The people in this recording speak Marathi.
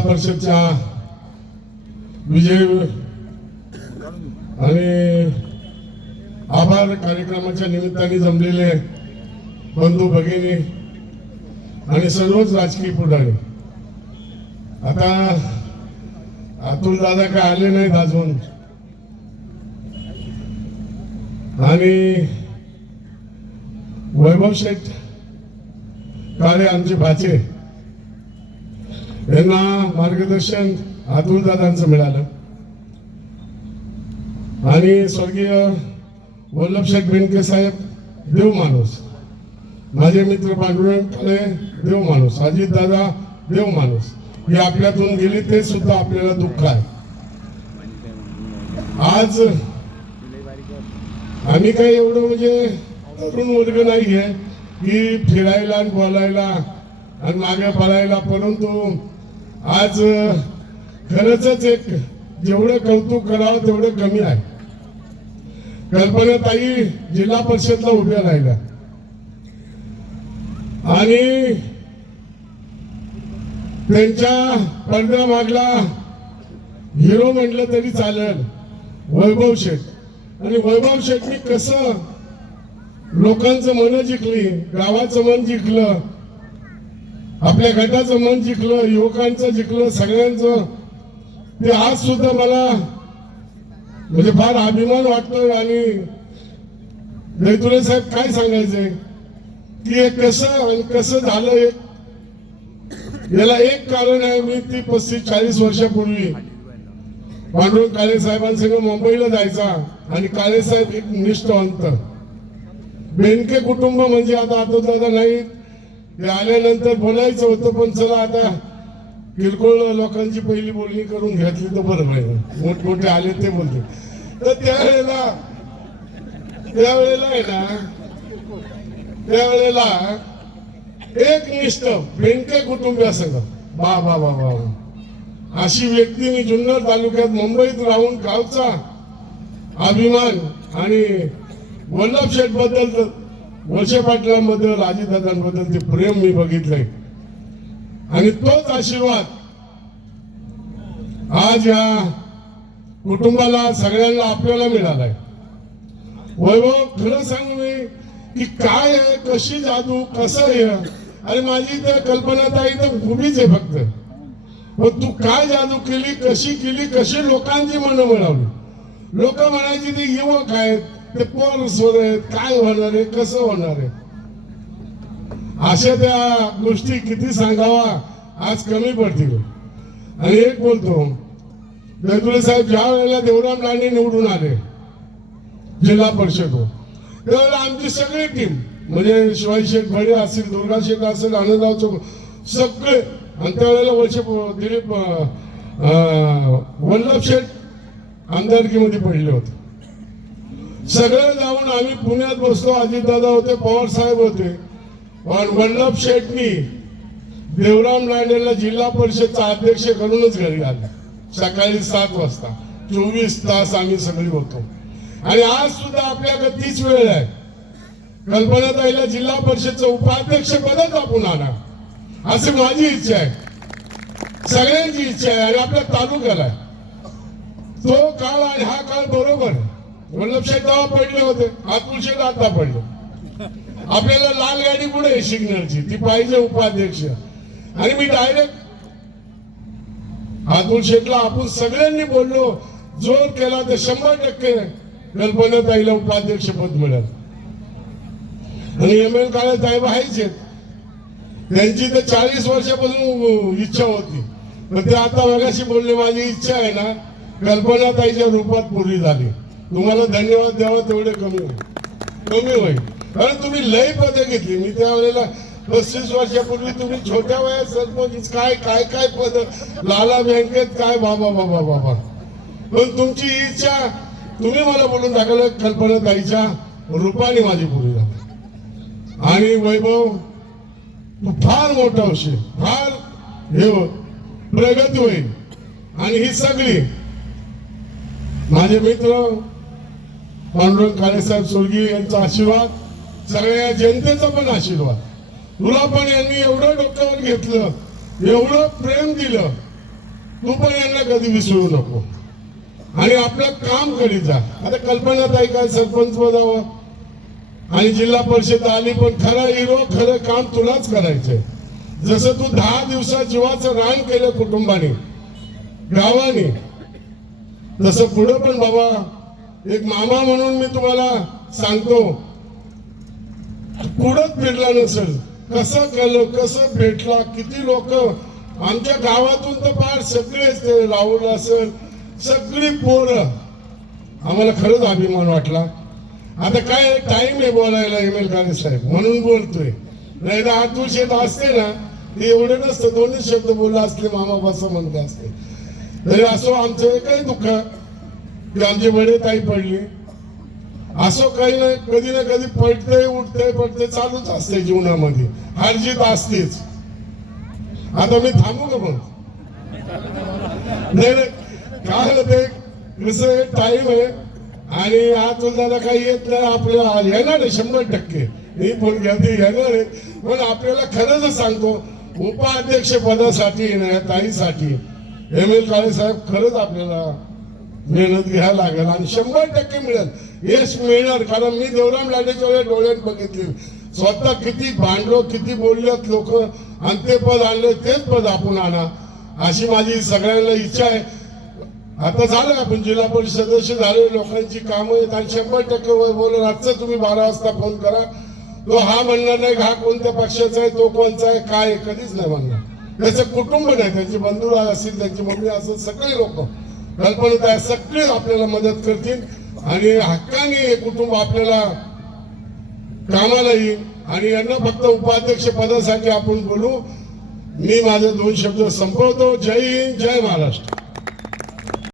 परिषदच्या विजय आणि आभार कार्यक्रमाच्या निमित्ताने जमलेले बंधू भगिनी आणि सर्वच राजकीय पुढारी, आता अतुल दादा काय आले नाहीत अजून, आणि वैभव शेठ काळे आमचे भाचे यांना मार्गदर्शन अतुल दादांचं मिळालं, आणि स्वर्गीय वल्लभ शेठ बेनके साहेब देव माणूस, माझे मित्र पांडुरंग काळे देव माणूस, अजित दादा देव माणूस, हे आपल्यातून गेले ते सुद्धा आपल्याला दुःख आहे. आज आम्ही काही एवढं म्हणजे तरुण वर्ग नाही आहे की फिरायला आणि बोलायला आणि मागे पळायला, परंतु आज खरंच एक जेवढं कौतुक करावं तेवढं कमी आहे. कल्पनाताई जिल्हा परिषदला उभ्या राहिल्या आणि त्यांच्या पडद्यामागला हिरो म्हटलं तरी चालेल वैभव शेठ, आणि वैभव शेठनी कसं लोकांचं मन जिंकली, गावाचं मन जिंकलं, आपल्या गटाचं मन जिंकलं, युवकांचं जिंकलं, सगळ्यांचं, ते आज सुद्धा मला म्हणजे फार अभिमान वाटतोय. आणि दैतुरे साहेब काय सांगायचंय की हे कसं झालं, याला एक कारण आहे. मी ती 35-40 वर्षापूर्वी पांडुरंग काळे साहेबांसंग मुंबईला जायचा, आणि काळे साहेब एक निष्ठावंत, बेनके कुटुंब म्हणजे आता दादा नाही, ते आल्यानंतर बोलायचं होतं, पण चला आता किरकोळ लोकांची पहिली बोलणी करून घेतली तर बरं पाहिजे, मोठमोठे आले ते बोलते. तर त्यावेळेला आहे ना, त्यावेळेला एक निष्ठ बेनके कुटुंबियासंग बा बा बा बा अशी व्यक्ती मी जुन्नर तालुक्यात मुंबईत राहून गावचा अभिमान, आणि वल्लभ शेठ बद्दल, वळसे पाटलांबद्दल, राजेदादांबद्दल ते प्रेम मी बघितलंय, आणि तोच आशीर्वाद आज या कुटुंबाला सगळ्यांना आपल्याला मिळालाय. वैभव खरं सांगू मी की काय आहे, कशी जादू, कसं आहे, आणि माझी तर कल्पनाताई तर उभीच आहे फक्त, पण तू काय जादू केली, कशी लोकांची मनं मिळवली. लोक म्हणायची ते युवक आहेत, ते पोरसोर आहेत, काय होणार आहे, कसं होणार आहे, अशा त्या गोष्टी किती सांगावा आज कमी पडतील. आणि एक बोलतो, दैतुरे साहेब ज्या वेळेला देवराम लांडे निवडून आले जिल्हा परिषद, त्यावेळेला आमची सगळी टीम म्हणजे शिवाजी शेठ भडे असेल, दुर्गा शेठ असेल, आनंदराव चौक, सगळे, आणि त्यावेळेला दिलीप वल्लभ शेठ आमदारकीमध्ये पडले होते. सगळे जाऊन आम्ही पुण्यात बसलो, अजितदादा होते, पवार साहेब होते, पण वल्लभ शेठनी देवराम लांडेला जिल्हा परिषदचा अध्यक्ष करूनच घरी आले. सकाळी 7 वाजता 24 तास आम्ही सगळी होतो. आणि आज सुद्धा आपल्याकडे तीच वेळ आहे. कल्पनाताईला जिल्हा परिषदचं उपाध्यक्ष पदच आपण आणा, अशी माझी इच्छा आहे, सगळ्यांची इच्छा आहे. आणि आपल्या तालुक्याला तो काळ आणि हा काळ बरोबर. वल्लभ शेठ तेव्हा पडले होते, अतुल शेठ आता पडले. आपल्याला लाल गाडी पुढे सिग्नलची ती पाहिजे उपाध्यक्ष. आणि मी डायरेक्ट अतुल शेठला आपण सगळ्यांनी बोललो, जोर केला तर 100% कल्पनाताईला उपाध्यक्ष पद मिळेल. आणि ML काळे साहेब आहेच, त्यांची तर 40 वर्षापासून इच्छा होती, पण ते आता मगाशी बोलले माझी इच्छा आहे ना कल्पनाताईच्या रूपात पूर्ण झाली. तुम्हाला धन्यवाद द्यावा तेवढे कमी होईल, कारण तुम्ही लई पदे घेतली. मी त्यावेळेला 35 वर्षापूर्वी तुम्ही छोट्या वयात सरपंच काय काय काय पद, लाला बँकेत काय, बाबा बाबा बाबा, पण तुमची इच्छा तुम्ही मला बोलून दाखवलं, कल्पनाताईच्या रूपाने माझी पूर्ण झाली. आणि वैभव तू फार मोठा होशील, फार हे प्रगती होईल. आणि ही सगळी माझे मित्र पांडुरंग काळे साहेब स्वर्गीय यांचा आशीर्वाद, सगळ्या जनतेचा पण आशीर्वाद, तुला पण यांनी एवढं डोक्यावर घेतलं, एवढं प्रेम दिलं, तू पण यांना कधी विसरू नको आणि आपलं काम करीत जा. आता कल्पनाताई काय सरपंच पदावर आणि जिल्हा परिषद आली, पण खरा हिरो खरं काम तुलाच करायचंय. जसं तू 10 दिवसात जीवाचं रान केलं कुटुंबाने गावाने, तसं पुढे पण बाबा एक मामा म्हणून मी तुम्हाला सांगतो, पुढंच भेटला नसेल कसं केलं, कसं भेटला, किती लोक आमच्या गावातून तर फार सगळेच ते राहुल असेल सगळी पोरं, आम्हाला खरंच अभिमान वाटला. आता काय टाइम आहे बोलायला एम.एल. काळे साहेब म्हणून बोलतोय, नाही तर आतूर शेत असते ना ते एवढे नसतं, दोन्ही शब्द बोलला असले मामा बसं म्हणते असते. तरी असो आमचं एकही दुःख की आमची बडे ताई पडली, असो काही नाही, कधी ना कधी पडते उठते पडते चालूच असते जीवनामध्ये, हारजीत असतेच. आता मी थांबू का मग? नाही काय होते कसं टाइम आहे आणि आज दादा काही येत नाही, आपल्याला येणार आहे 100%. मी पण घेते येणार आहे, पण आपल्याला खरंच सांगतो उपाध्यक्ष पदासाठी ताईसाठी एम.एल. काळे साहेब खरंच आपल्याला मेहनत घ्यायला लागेल आणि 100% मिळेल, यश मिळणार. कारण मी देवराम लाडेच्या वेळेस डोळ्यात बघितले, स्वतः किती भांडलो किती बोलल्यात लोक, आणि ते पद आणले तेच पद आपण आणा अशी माझी सगळ्यांना इच्छा आहे. आता झालं आपण जिल्हा परिषद सदस्य झाले, लोकांची कामं आहेत आणि 100% बोलून आजचं तुम्ही 12 वाजता फोन करा, तो हा म्हणणार नाही हा कोणत्या पक्षाचा आहे, तो कोणचा आहे काय कधीच नाही म्हणणार. त्याचं कुटुंब नाही, त्यांचे बंधू असतील, त्यांची मम्मी असेल, सगळे लोक कल्पना सगळे आपल्याला मदत करतील आणि हक्काने हे कुटुंब आपल्याला कामाला येईल. आणि यांना फक्त उपाध्यक्ष पदासाठी आपण बोलू. मी माझे 2 शब्द संपवतो. जय हिंद, जय महाराष्ट्र.